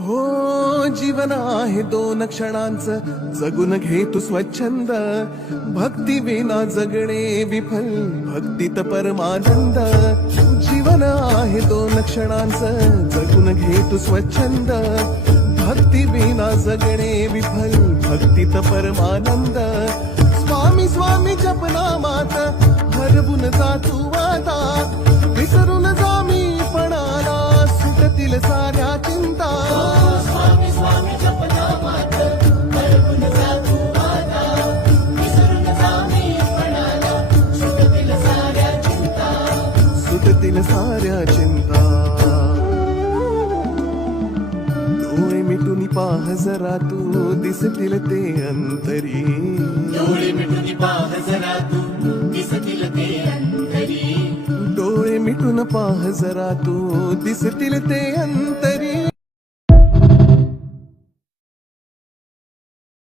हो जीवन आहे दोन क्षणांचं. जगून घे तू स्वच्छंद. भक्ती विना जगणे विफल. भक्तीत परमानंद. जीवन आहे दोन क्षणांचं. जगून घे तू स्वच्छंद. भक्ती विना जगणे विफल. भक्तीत परमानंद. स्वामी स्वामी जपनामात हरवून जा तू वादा विसरून जा मी पणाला. सुटतील साऱ्या चिंता. सुटतील साऱ्या चिंता. डोळे मिटून पाह जरा तू दिसतील ते अंतरी. डोळे मिटून पाह जरा तू दिसतील ते अंतरी. डोळे मिटून पाह जरा तू दिसतील ते अंतरी.